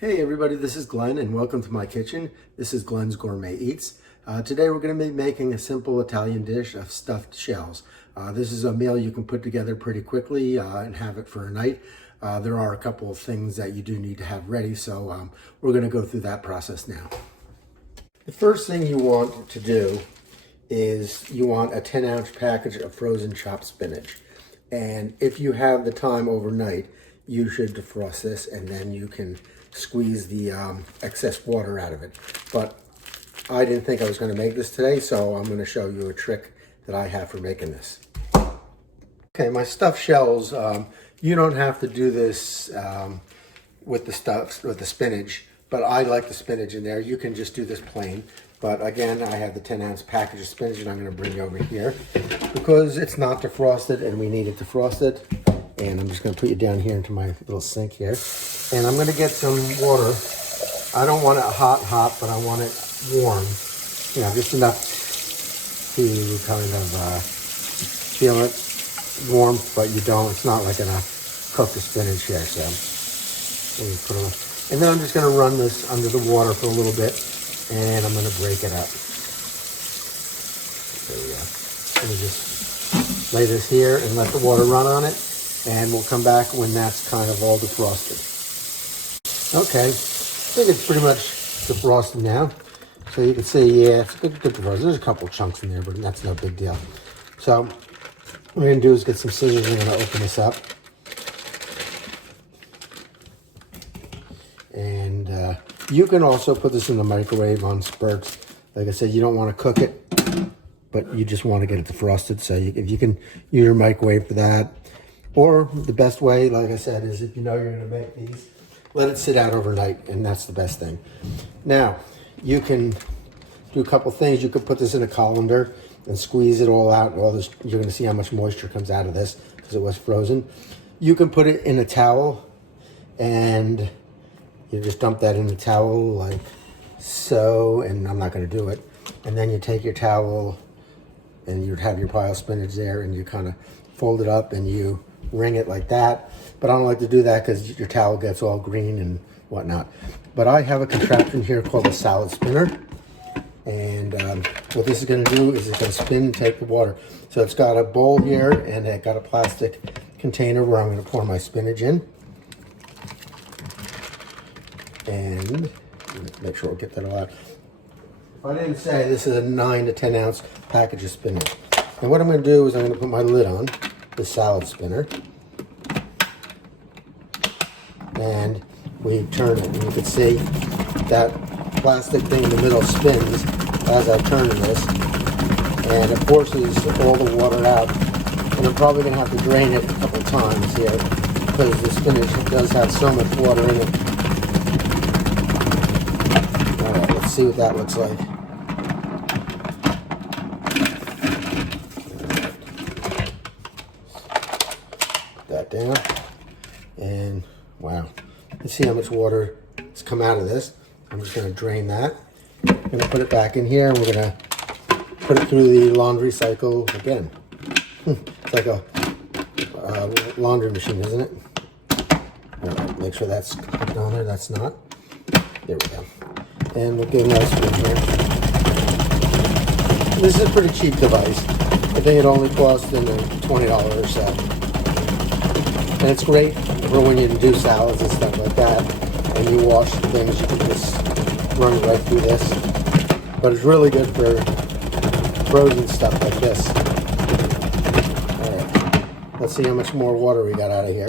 Hey everybody, this is Glenn and welcome to my kitchen. This is Glenn's Gourmet Eats. Today we're going to be making a simple Italian dish of stuffed shells. This is a meal you can put together pretty quickly and have it for a night. There are a couple of things that you do need to have ready, so we're going to go through that process now. The first thing you want to do is you want a 10-ounce package of frozen chopped spinach. And if you have the time overnight, you should defrost this and then you can squeeze the excess water out of it. But I didn't think I was going to make this today, so I'm going to show you a trick that I have for making this. Okay, my stuffed shells, you don't have to do this with the spinach, but I like the spinach in there. You can just do this plain. But again, I have the 10-ounce package of spinach and I'm going to bring it over here because it's not defrosted and we need it defrosted. And I'm just going to put you down here into my little sink here. And I'm going to get some water. I don't want it hot, but I want it warm. You know, just enough to kind of feel it warm, but you don't. It's not like gonna cook the spinach here. So, and then I'm just going to run this under the water for a little bit, and I'm going to break it up. There we go. Let me just lay this here and let the water run on it. And we'll come back when that's kind of all defrosted. Okay, I think it's pretty much defrosted now. So you can see, yeah, it's good defrosted. There's a couple chunks in there, but that's no big deal. So what we're gonna do is get some scissors and I'm gonna open this up. And you can also put this in the microwave on spurts. Like I said, you don't wanna cook it, but you just wanna get it defrosted. So if you can use your microwave for that. Or the best way, like I said, is if you know you're going to make these, let it sit out overnight, and that's the best thing. Now, you can do a couple things. You could put this in a colander and squeeze it all out. All this, you're going to see how much moisture comes out of this because it was frozen. You can put it in a towel, and you just dump that in the towel like so, and I'm not going to do it. And then you take your towel, and you'd have your pile of spinach there, and you kind of fold it up, and you wring it like that. But I don't like to do that because your towel gets all green and whatnot. But I have a contraption here called a salad spinner. And what this is going to do is it's going to spin and take the water. So it's got a bowl here and it got a plastic container where I'm going to pour my spinach in. And make sure we'll get that all out. If I didn't say, this is a 9 to 10 ounce package of spinach. And what I'm going to do is I'm going to put my lid on the salad spinner, and we turn it, and you can see that plastic thing in the middle spins as I turn this, and it forces all the water out. And I'm probably going to have to drain it a couple times here because the spinach does have so much water in it. All right, let's see what that looks like. That down, and wow, let's see how much water has come out of this. I'm just going to drain that. I'm going to put it back in here, and we're going to put it through the laundry cycle again. It's like a laundry machine, isn't it? All right, make sure that's hooked on there. That's not. There we go. And we'll give a nice spin here. This is a pretty cheap device. I think it only cost $20 or so. And it's great for when you do salads and stuff like that, and you wash things, you can just run it right through this. But it's really good for frozen stuff like this. Alright, let's see how much more water we got out of here.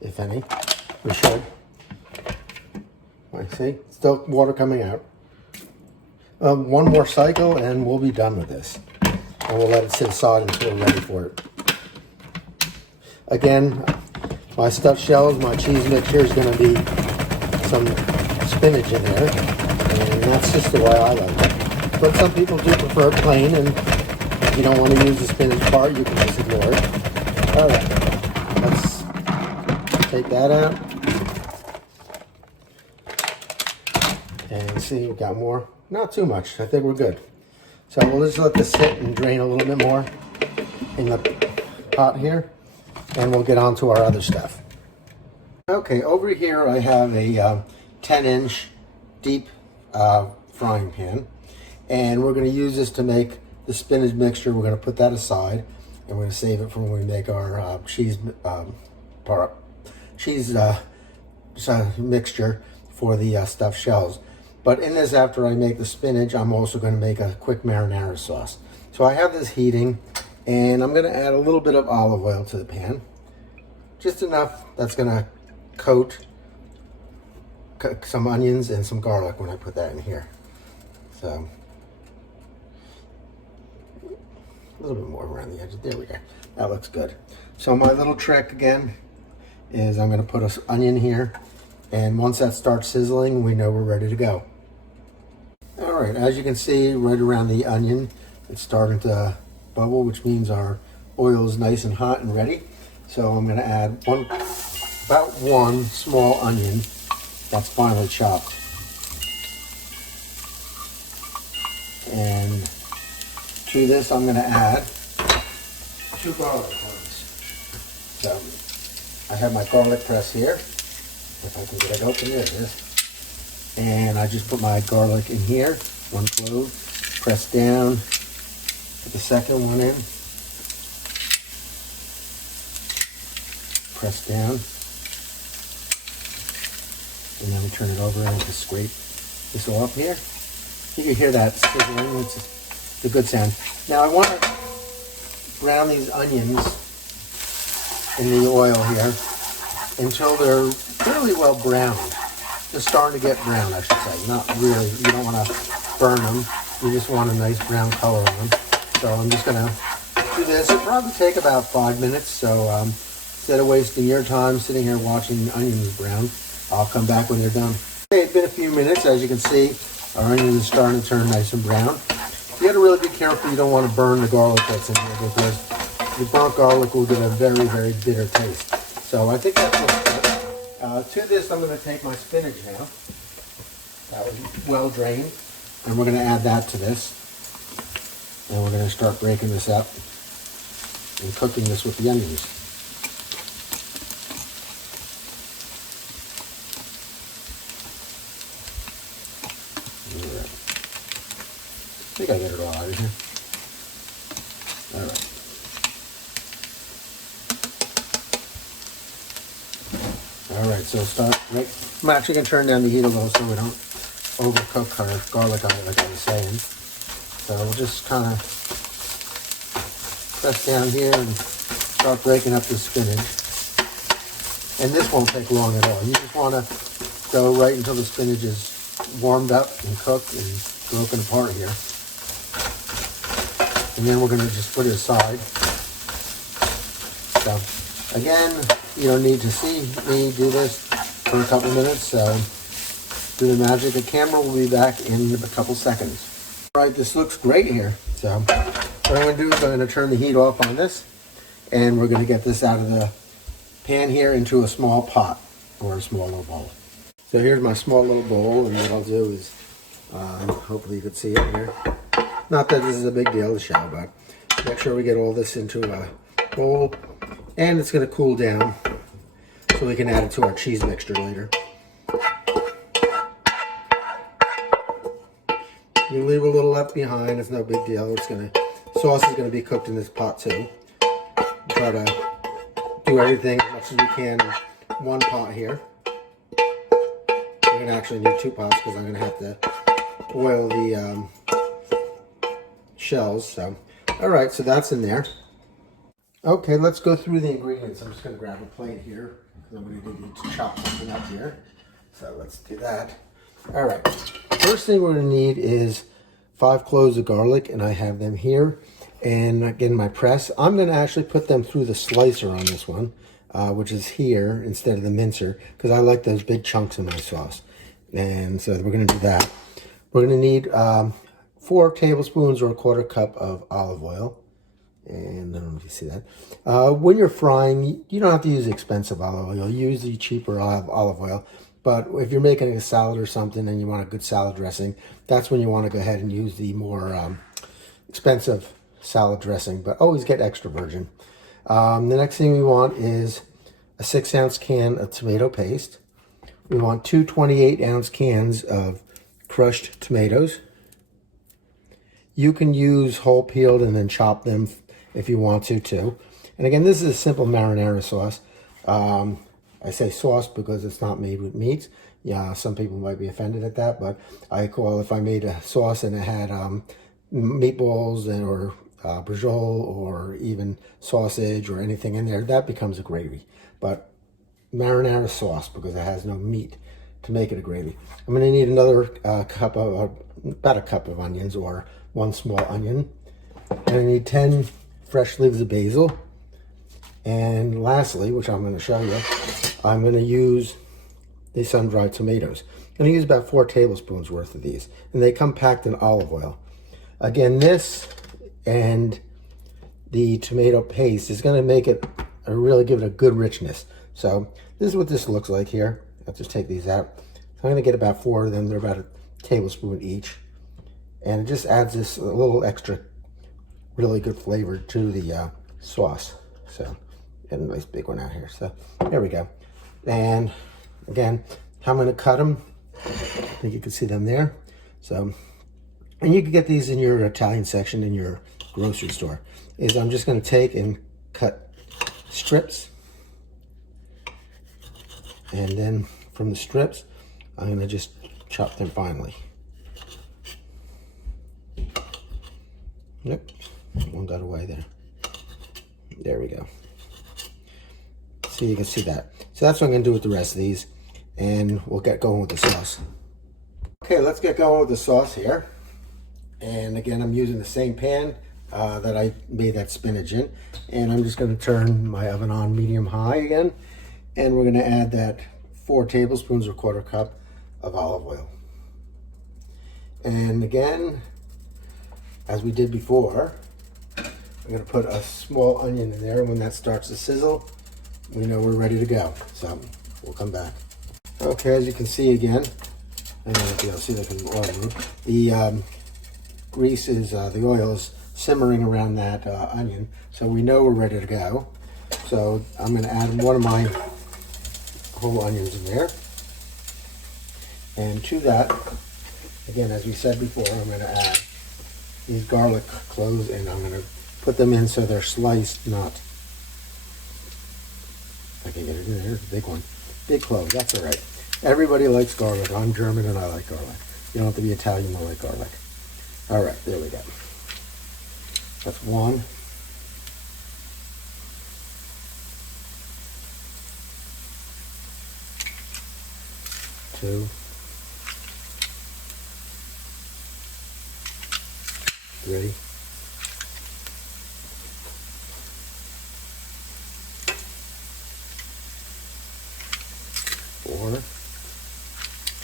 If any. We should. Alright, see? Still water coming out. One more cycle and we'll be done with this. And we'll let it sit aside until we're ready for it. Again, my stuffed shells, my cheese mixture is going to be some spinach in there, and that's just the way I like it. But some people do prefer it plain, and if you don't want to use the spinach part, you can just ignore it. All right, let's take that out. And see, we've got more. Not too much. I think we're good. So we'll just let this sit and drain a little bit more in the pot here. And we'll get on to our other stuff. Okay, over here I have a 10-inch deep frying pan, and we're going to use this to make the spinach mixture. We're going to put that aside, and we're going to save it for when we make our cheese mixture for the stuffed shells. But in this, after I make the spinach, I'm also going to make a quick marinara sauce. So I have this heating, and I'm going to add a little bit of olive oil to the pan, just enough that's going to coat some onions and some garlic when I put that in here. So a little bit more around the edges. There we go. That looks good. So my little trick again is I'm going to put an onion here, and once that starts sizzling, we know we're ready to go. All right, as you can see right around the onion, it's starting to bubble, which means our oil is nice and hot and ready. So I'm going to add about one small onion that's finely chopped. And to this, I'm going to add 2 garlic cloves. So I have my garlic press here. If I can get it open, there it is. And I just put my garlic in here, 1 clove, press down, put the second one in, press down, and then we turn it over and just scrape this all up here. You can hear that sizzling. It's a good sound. Now I want to brown these onions in the oil here until they're fairly well browned. Just starting to get brown, I should say. Not really. You don't want to burn them. You just want a nice brown color on them. So I'm just going to do this. It'll probably take about 5 minutes. So instead of wasting your time sitting here watching onions brown, I'll come back when they're done. Okay, it's been a few minutes. As you can see, our onions are starting to turn nice and brown. You got to really be careful. You don't want to burn the garlic that's in here, because the burnt garlic will get a very, very bitter taste. So I think that's what's good. To this, I'm going to take my spinach now. That was well drained. And we're going to add that to this. And we're going to start breaking this up and cooking this with the onions. I think I get it all out of here. All right. All right, so start right. I'm actually going to turn down the heat a little so we don't overcook our garlic on it, like I was saying. So we'll just kind of press down here and start breaking up the spinach. And this won't take long at all. You just want to go right until the spinach is warmed up and cooked and broken apart here. And then we're going to just put it aside. So again, you don't need to see me do this for a couple minutes. So do the magic. The camera will be back in a couple seconds. All right, this looks great here. So what I'm going to do is I'm going to turn the heat off on this, and we're going to get this out of the pan here into a small pot or a small little bowl. So here's my small little bowl, and what I'll do is, hopefully you can see it here. Not that this is a big deal to show, but make sure we get all this into a bowl, and it's going to cool down so we can add it to our cheese mixture later. You leave a little left behind, it's no big deal. Sauce is going to be cooked in this pot too. Try to do everything as much as we can in one pot here. We're going to actually need 2 pots because I'm going to have to boil the shells. So, all right, so that's in there. Okay, let's go through the ingredients. I'm just going to grab a plate here because I'm going to need to chop something up here. So let's do that. All right, first thing we're going to need is 5 cloves of garlic, and I have them here. And again, my press, I'm going to actually put them through the slicer on this one, which is here instead of the mincer, because I like those big chunks in my sauce. And so we're going to do that. We're going to need 4 tablespoons or a 1/4 cup of olive oil. And I don't know if you see that. When you're frying, you don't have to use expensive olive oil. Use the cheaper olive oil. But if you're making a salad or something and you want a good salad dressing, that's when you want to go ahead and use the more expensive salad dressing. But always get extra virgin. The next thing we want is a 6-ounce can of tomato paste. We want 2 28-ounce cans of crushed tomatoes. You can use whole peeled and then chop them if you want to too. And again, this is a simple marinara sauce. I say sauce because it's not made with meats. Yeah, some people might be offended at that, but if I made a sauce and it had meatballs or brajol or even sausage or anything in there, that becomes a gravy. But marinara sauce, because it has no meat to make it a gravy. I'm going to need another about a cup of onions, or 1 small onion. And I need 10 fresh leaves of basil. And lastly, which I'm going to show you, I'm going to use the sun-dried tomatoes. I'm going to use about 4 tablespoons worth of these. And they come packed in olive oil. Again, this and the tomato paste is going to make it, really give it a good richness. So this is what this looks like here. I'll just take these out. So I'm going to get about 4 of them. They're about a tablespoon each. And it just adds this a little extra really good flavor to the sauce. So get a nice big one out here. So there we go. And again, how I'm going to cut them, I think you can see them there. So, and you can get these in your Italian section in your grocery store. Is I'm just going to take and cut strips, and then from the strips, I'm going to just chop them finely. Yep, one got away there. There we go. So you can see that. So that's what I'm going to do with the rest of these, and we'll get going with the sauce. Okay, let's get going with the sauce here. And again, I'm using the same pan that I made that spinach in. And I'm just going to turn my oven on medium-high again. And we're going to add that 4 tablespoons or 1/4 cup of olive oil. And again, as we did before, I'm going to put a small onion in there. And when that starts to sizzle, we know we're ready to go. So we'll come back. Okay, as you can see again, I don't know if you'll see the oil move. The grease is, the oil is simmering around that onion. So we know we're ready to go. So I'm going to add one of my whole onions in there. And to that, again, as we said before, I'm going to add these garlic cloves, and I'm going to put them in so they're sliced, not, I can get it in there, it's a big one. Big clove, that's all right. Everybody likes garlic. I'm German and I like garlic. You don't have to be Italian to like garlic. All right, there we go. That's 1. 2. 3. 4.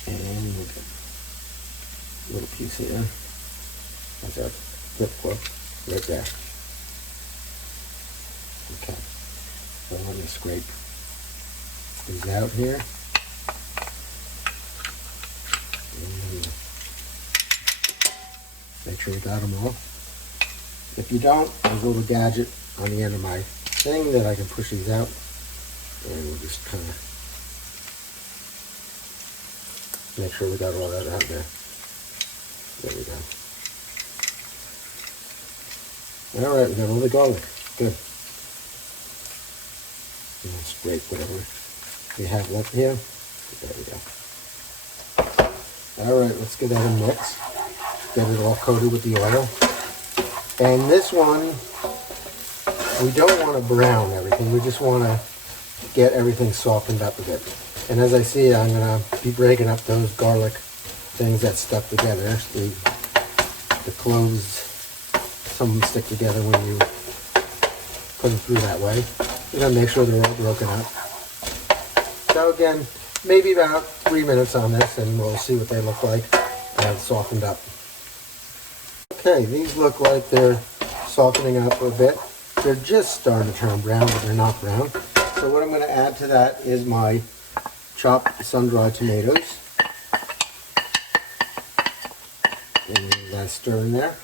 And we'll get a little piece here. That's our flip clip right there. Okay. So let me scrape these out here. And make sure you got them all. If you don't, there's a little gadget on the end of my thing that I can push these out, and we'll just kind of make sure we got all that out there. There we go. All right, we got all the garlic. Good. And we'll scrape whatever we have left here. There we go. All right, let's get that in mix. Get it all coated with the oil. And this one, we don't want to brown everything. We just want to get everything softened up a bit. And as I see, I'm going to be breaking up those garlic things that stuck together. The cloves, some of them stick together when you put them through that way. You're going to make sure they're all broken up. So again, maybe about 3 minutes on this, and we'll see what they look like softened up. Okay, these look like they're softening up a bit. They're just starting to turn brown, but they're not brown. So what I'm going to add to that is my chopped sun-dried tomatoes. And that stir in there.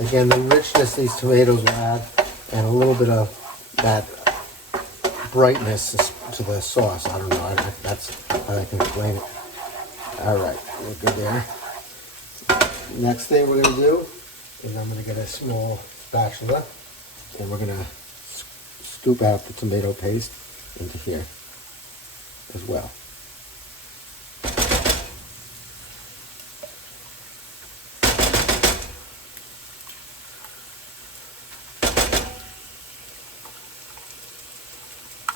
Again, the richness these tomatoes will add, and a little bit of that brightness to the sauce. I don't know. That's how I can explain it. All right, we're good there. Next thing we're going to do is I'm going to get a small spatula, and we're going to scoop out the tomato paste into here as well.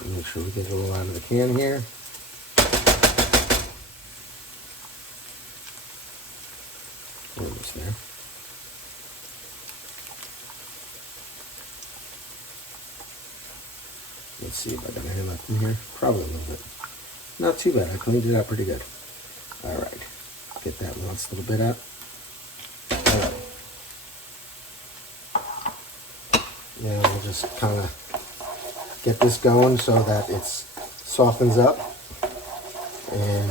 Make sure we get it all out of the can here. Almost there. Let's see if I got any left in here. Probably a little bit. Not too bad. I cleaned it out pretty good. All right. Get that last little bit out. All right. Now we'll just kind of get this going so that it softens up, and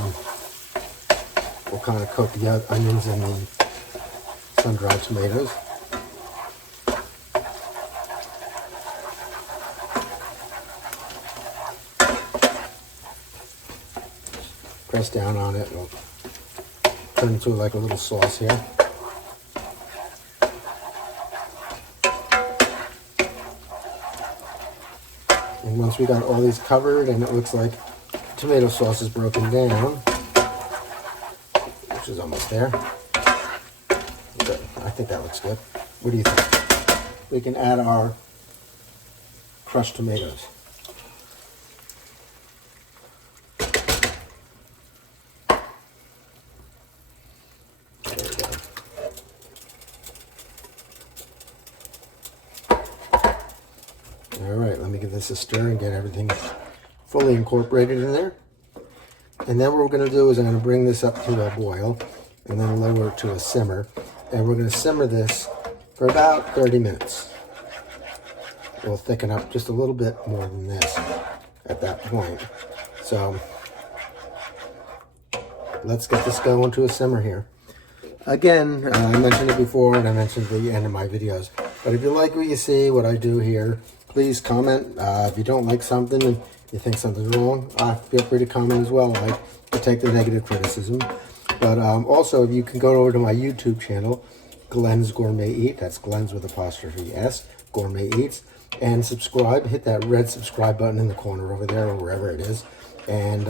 we'll kind of coat the onions and the sun-dried tomatoes. Press down on it, it'll turn into like a little sauce here. And once we got all these covered and it looks like tomato sauce is broken down, which is almost there. Good. I think that looks good. What do you think? We can add our crushed tomatoes. There we go. All right, let me give this a stir and get everything fully incorporated in there. And then what we're going to do is I'm going to bring this up to a boil and then lower it to a simmer. And we're going to simmer this for about 30 minutes. We'll thicken up just a little bit more than this at that point. So let's get this going to a simmer here. Again, I mentioned it before and I mentioned at the end of my videos. But if you like what you see, what I do here, please comment. If you don't like something and you think something's wrong, feel free to comment as well. I take the negative criticism. But also, if you can go over to my YouTube channel, Glenn's Gourmet Eat. That's Glenn's with apostrophe S, Gourmet Eats. And subscribe. Hit that red subscribe button in the corner over there or wherever it is. And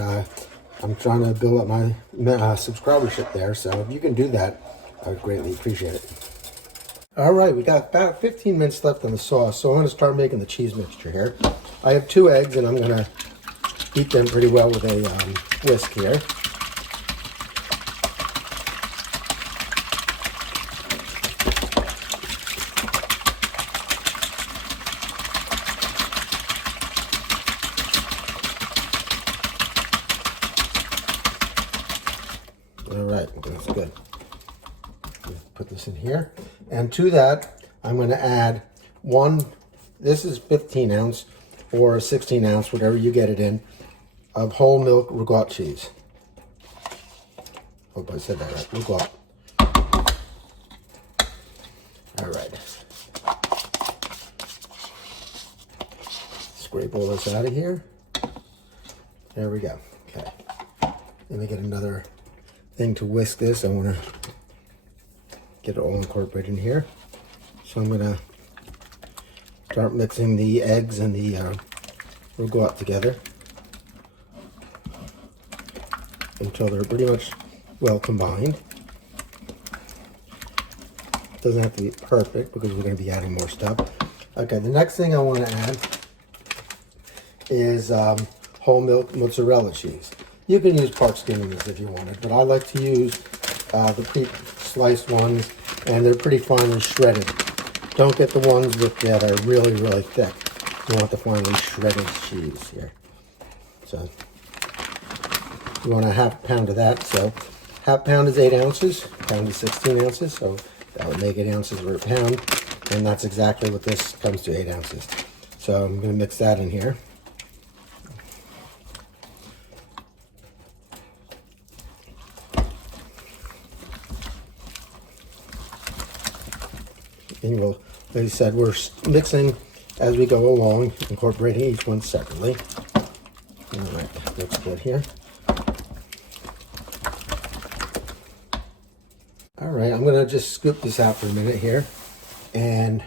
I'm trying to build up my subscribership there. So if you can do that, I would greatly appreciate it. All right, we got about 15 minutes left on the sauce. So I'm going to start making the cheese mixture here. I have 2 eggs and I'm going to beat them pretty well with a whisk here. All right, that's good. Put this in here. And to that, I'm going to add this is 15 ounce or 16 ounce, whatever you get it in, of whole milk ragout cheese. Hope I said that right, ragout. All right. Scrape all this out of here. There we go. Okay. Let me get another thing to whisk this. I want to get it all incorporated in here. So I'm going to start mixing the eggs and the ragout together until they're pretty much well combined. It doesn't have to be perfect because we're going to be adding more stuff. Okay, the next thing I want to add is whole milk mozzarella cheese. You can use part skimmings if you wanted, but I like to use the pre-sliced ones, and they're pretty finely shredded. Don't get the ones that are really, really thick. You want the finely shredded cheese here. So you want a half pound of that. So half pound is 8 ounces, pound is 16 ounces. So that would make 8 ounces for a pound. And that's exactly what this comes to, 8 ounces. So I'm going to mix that in here. And we'll, like I said, we're mixing as we go along, incorporating each one separately. All right, looks good here. All right, I'm gonna just scoop this out for a minute here. And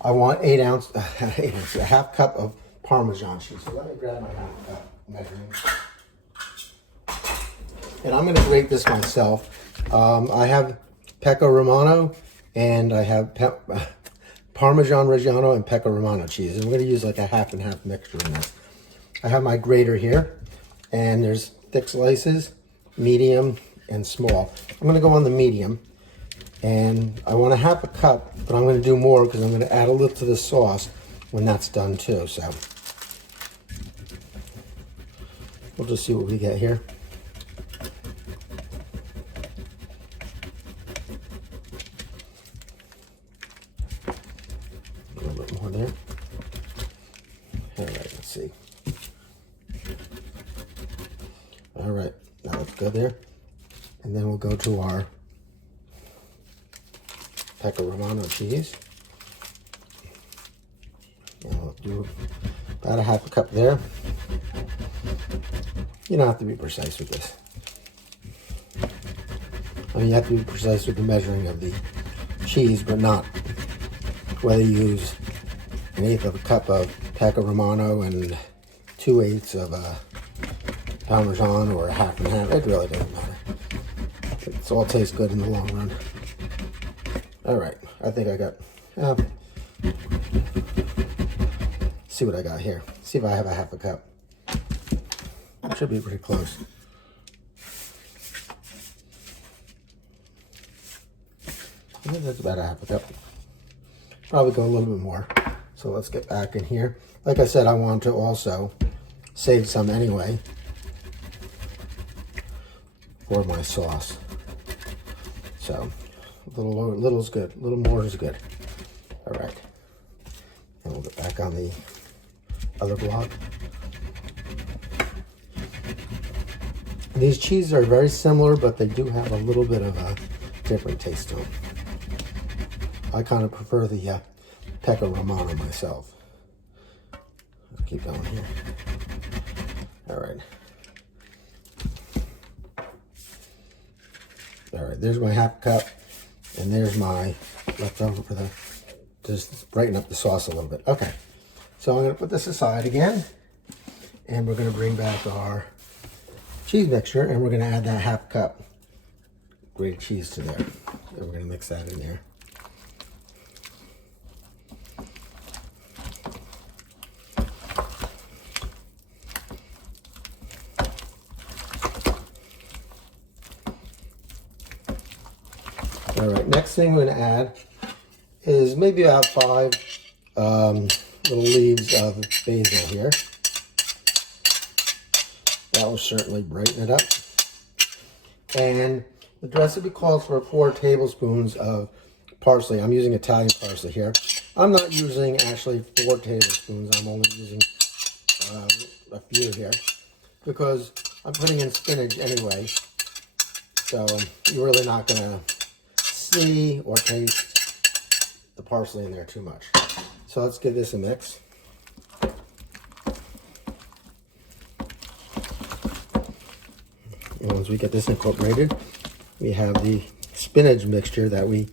I want 8 ounce, a half cup of Parmesan cheese. So let me grab my half cup measuring. And I'm gonna grate this myself. I have Pecco Romano and I have Parmesan Reggiano and Pecco Romano cheese. And we're gonna use like a half and half mixture in this. I have my grater here, and there's thick slices, medium, and small. I'm gonna go on the medium, and I want a half a cup, but I'm gonna do more because I'm gonna add a little to the sauce when that's done too. So we'll just see what we get here. A little bit more there. All right, let's see. All right, that looks good there. And then we'll go to our Pecco Romano cheese. And we'll do about a half a cup there. You don't have to be precise with this. I mean, you have to be precise with the measuring of the cheese, but not whether you use 1/8 of a cup of Pecco Romano and 2/8 of a Parmesan or a half and half. It really doesn't matter. It all tastes good in the long run. All right, I think I got, see what I got here. See if I have a half a cup. It should be pretty close. I think that's about a half a cup. Probably go a little bit more. So let's get back in here. Like I said, I want to also save some anyway for my sauce. So a little is good. A little more is good. All right. And we'll get back on the other block. These cheeses are very similar, but they do have a little bit of a different taste to them. I kind of prefer the Pecco Romano myself. Let's keep going here. All right. All right, there's my half cup, and there's my leftover for the, just brighten up the sauce a little bit. Okay, so I'm gonna put this aside again, and we're gonna bring back our cheese mixture, and we're gonna add that half cup grated cheese to there. And we're gonna mix that in there. All right, next thing we're gonna add is maybe about 5 little leaves of basil here. That will certainly brighten it up. And the recipe calls for 4 tablespoons of parsley. I'm using Italian parsley here. I'm not using actually 4 tablespoons. I'm only using a few here because I'm putting in spinach anyway. So you're really not gonna see or taste the parsley in there too much. So let's give this a mix. And once we get this incorporated, we have the spinach mixture that we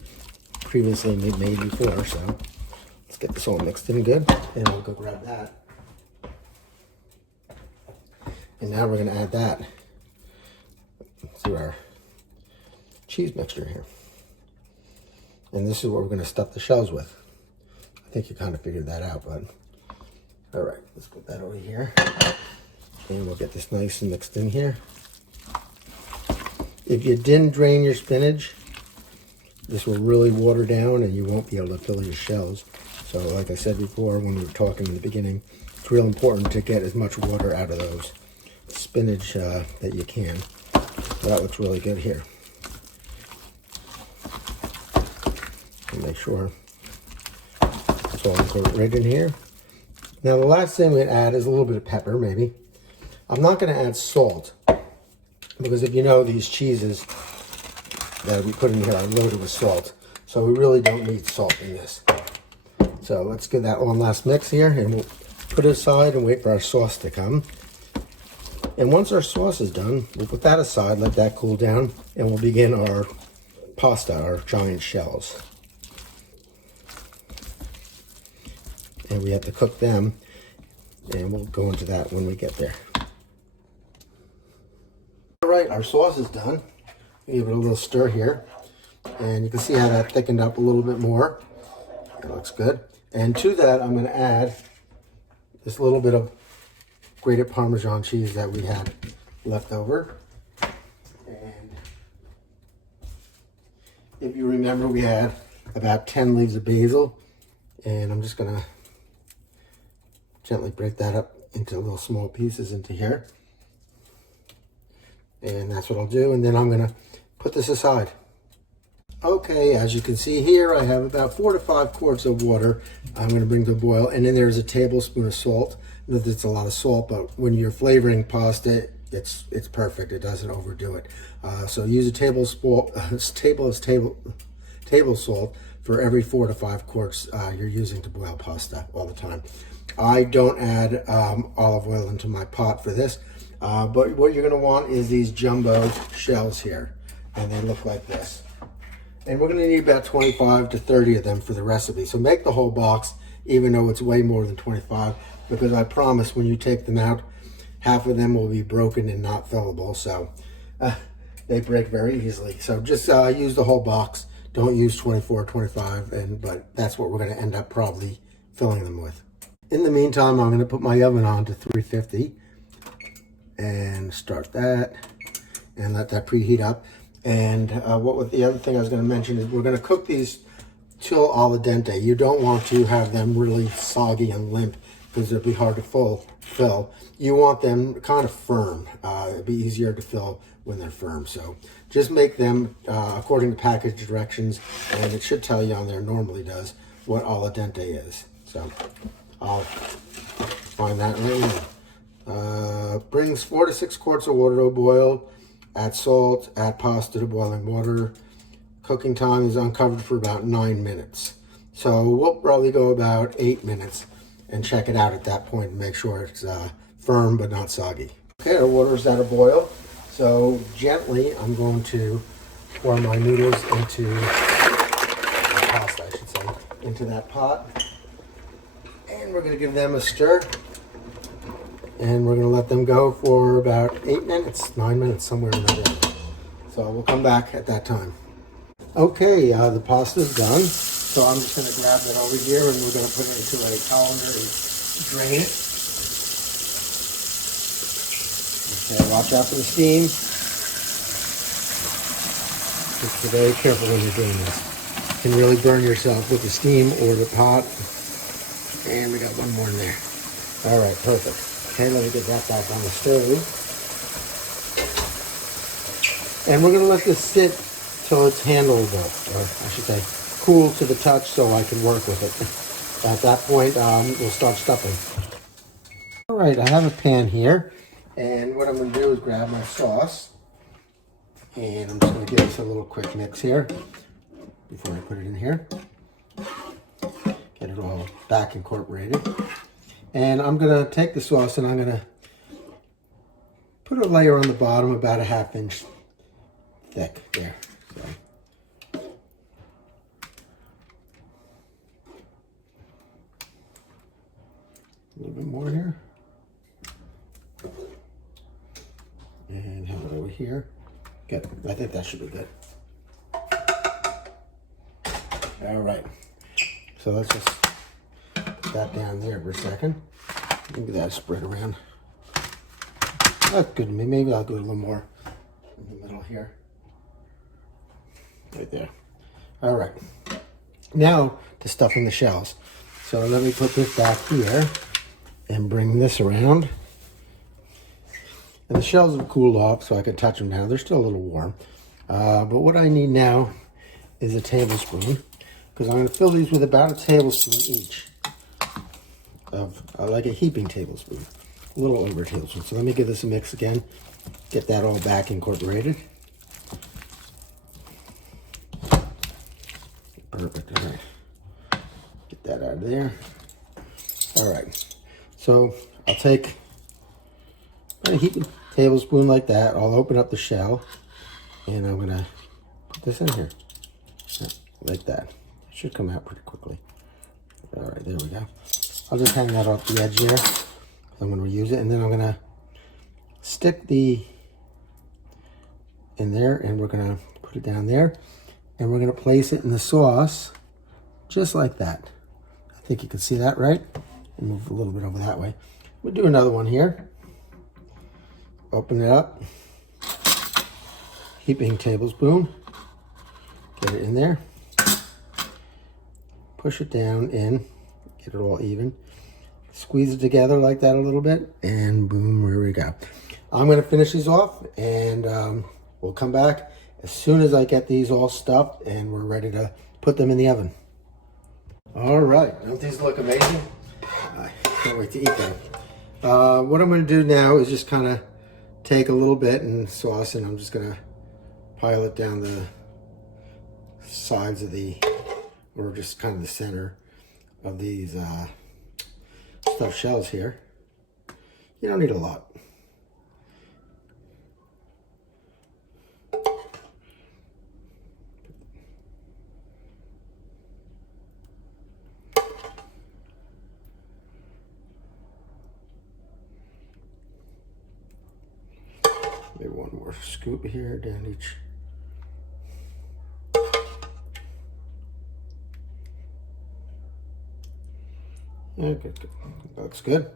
previously made before. So let's get this all mixed in good, and we'll go grab that. And now we're gonna add that to our cheese mixture here. And this is what we're going to stuff the shells with. I think you kind of figured that out, but all right, let's put that over here. And we'll get this nice and mixed in here. If you didn't drain your spinach, this will really water down and you won't be able to fill your shells. So like I said before when we were talking in the beginning, it's real important to get as much water out of those spinach that you can. So that looks really good here. And make sure it's all incorporated in here. Now the last thing we add is a little bit of pepper, maybe. I'm not going to add salt because if you know, these cheeses that we put in here are loaded with salt. So we really don't need salt in this. So let's give that one last mix here, and we'll put it aside and wait for our sauce to come. And once our sauce is done, we'll put that aside, let that cool down, and we'll begin our pasta, our giant shells. And we have to cook them, and we'll go into that when we get there. All right, our sauce is done. Give it a little stir here, and you can see how that thickened up a little bit more. It looks good. And to that, I'm going to add this little bit of grated Parmesan cheese that we had left over. And if you remember, we had about 10 leaves of basil, and I'm just going to gently break that up into little small pieces into here. And that's what I'll do, and then I'm going to put this aside. Okay, as you can see here, I have about 4 to 5 quarts of water I'm going to bring to a boil, and then there's a tablespoon of salt. It's a lot of salt, but when you're flavoring pasta, it's perfect. It doesn't overdo it. So use a table salt for every 4 to 5 quarts you're using to boil pasta all the time. I don't add olive oil into my pot for this, but what you're going to want is these jumbo shells here, and they look like this. And we're going to need about 25 to 30 of them for the recipe. So make the whole box, even though it's way more than 25, because I promise when you take them out, half of them will be broken and not fillable. So they break very easily. So just use the whole box. Don't use 24, 25, but that's what we're going to end up probably filling them with. In the meantime, I'm going to put my oven on to 350 and start that and let that preheat up. And the other thing I was going to mention is we're going to cook these till al dente. You don't want to have them really soggy and limp because it'll be hard to fill. You want them kind of firm. It'll be easier to fill when they're firm. So just make them according to package directions, and it should tell you on there, normally does, what al dente is. So I'll find that right now. Brings 4 to 6 quarts of water to a boil. Add salt, add pasta to boiling water. Cooking time is uncovered for about 9 minutes. So we'll probably go about 8 minutes and check it out at that point and make sure it's firm but not soggy. Okay, our water's at a boil. So gently, I'm going to pour my noodles into, pasta I should say, into that pot. And we're going to give them a stir. And we're going to let them go for about 8 minutes, 9 minutes, somewhere in that area. So we'll come back at that time. Okay, the pasta's done. So I'm just going to grab it over here and we're going to put it into a colander and drain it. Okay, watch out for the steam. Just be very careful when you're doing this. You can really burn yourself with the steam or the pot. And we got one more in there. All right, perfect. Okay, let me get that back on the stove. And we're going to let this sit till it's handleable, or I should say cool to the touch so I can work with it. At that point, we'll start stuffing. All right, I have a pan here, and what I'm going to do is grab my sauce, and I'm just going to give this a little quick mix here before I put it in here. Get it all back incorporated. And I'm going to take the sauce and I'm going to put a layer on the bottom about a 1/2 inch thick there. So. A little bit more here. And have it over here. Good. I think that should be good. All right. So let's just put that down there for a second. Maybe that spread around. That's good to me. Maybe I'll go a little more in the middle here. Right there. All right. Now to stuffing the shells. So let me put this back here and bring this around. And the shells have cooled off so I can touch them now. They're still a little warm. But what I need now is a tablespoon, because I'm going to fill these with about a tablespoon each of like a heaping tablespoon, a little over a tablespoon. So let me give this a mix again, get that all back incorporated. So I'll take a heaping tablespoon like that. I'll open up the shell and I'm gonna put this in here. Like that. It should come out pretty quickly. All right, there we go. I'll just hang that off the edge here. I'm gonna reuse it, and then I'm gonna stick the in there, and we're gonna put it down there, and we're gonna place it in the sauce just like that. I think you can see that, right? And move a little bit over that way. We'll do another one here. Open it up. Heaping tablespoon. Get it in there. Push it down in. Get it all even. Squeeze it together like that a little bit, and boom, here we go. I'm gonna finish these off, and we'll come back as soon as I get these all stuffed and we're ready to put them in the oven. All right, don't these look amazing? I can't wait to eat them. What I'm gonna do now is just kind of take a little bit and sauce, and I'm just gonna pile it down the sides of the, or just kind of the center of these stuffed shells here. You don't need a lot. Maybe one more scoop here down each. Yeah, good. That looks good.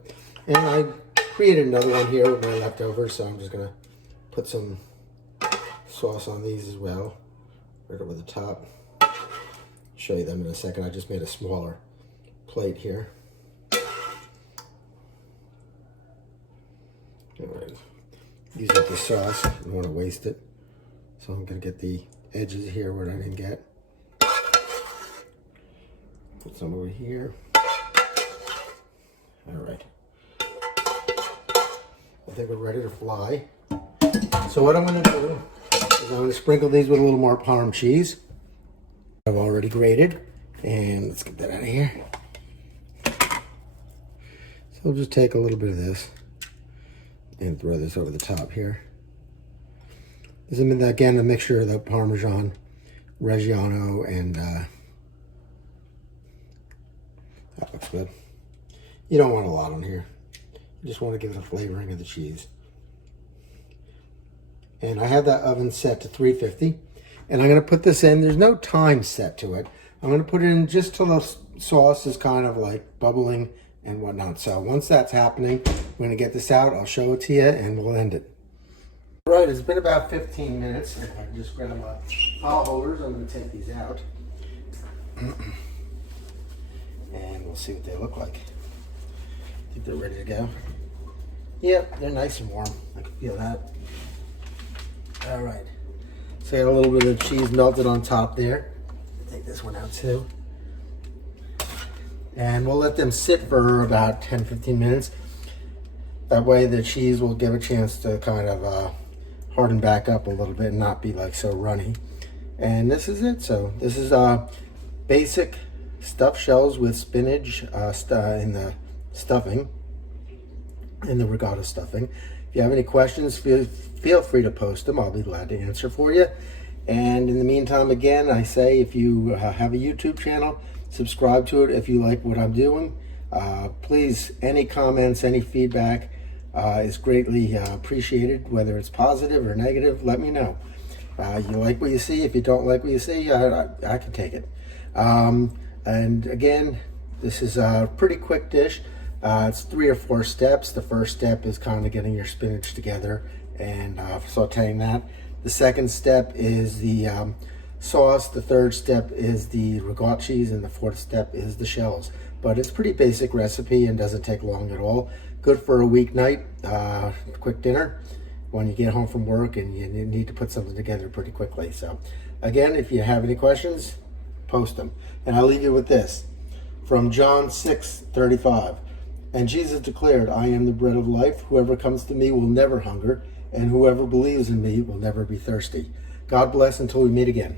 And I created another one here with my leftovers, so I'm just gonna put some sauce on these as well, right over the top. Show you them in a second. I just made a smaller plate here. All right. Use up the sauce. I don't want to waste it, so I'm gonna get the edges here where I didn't get. Put some over here. All right. I think we're ready to fly. So what I'm going to do is I'm going to sprinkle these with a little more Parm cheese. I've already grated. And let's get that out of here. So we'll just take a little bit of this and throw this over the top here. This is, again, a mixture of the Parmesan, Reggiano, and that looks good. You don't want a lot on here. You just want to give it a flavoring of the cheese. And I have that oven set to 350. And I'm going to put this in. There's no time set to it. I'm going to put it in just till the sauce is kind of like bubbling and whatnot. So once that's happening, I'm going to get this out. I'll show it to you and we'll end it. All right, it's been about 15 minutes. If I can just grab my file holders, I'm going to take these out. And we'll see what they look like. I think they're ready to go. Yep, they're nice and warm. I can feel that. All right. So I got a little bit of cheese melted on top there. Take this one out too. And we'll let them sit for about 10-15 minutes. That way the cheese will give a chance to kind of harden back up a little bit and not be like so runny. And this is it. So this is basic stuffed shells with spinach in the stuffing, in the regatta stuffing. If you have any questions, feel free to post them. I'll be glad to answer for you. And in the meantime, again, I say if you have a YouTube channel, subscribe to it if you like what I'm doing. Please, any comments, any feedback is greatly appreciated, whether it's positive or negative, let me know. You like what you see. If you don't like what you see, I can take it. And again, this is a pretty quick dish. It's 3 or 4 steps. The first step is kind of getting your spinach together and sauteing that. The second step is the sauce. The third step is the regatta cheese, and the fourth step is the shells. But it's a pretty basic recipe and doesn't take long at all. Good for a weeknight, quick dinner when you get home from work and you need to put something together pretty quickly. So again, if you have any questions, post them. And I'll leave you with this from John 6:35. And Jesus declared, I am the bread of life. Whoever comes to me will never hunger, and whoever believes in me will never be thirsty. God bless until we meet again.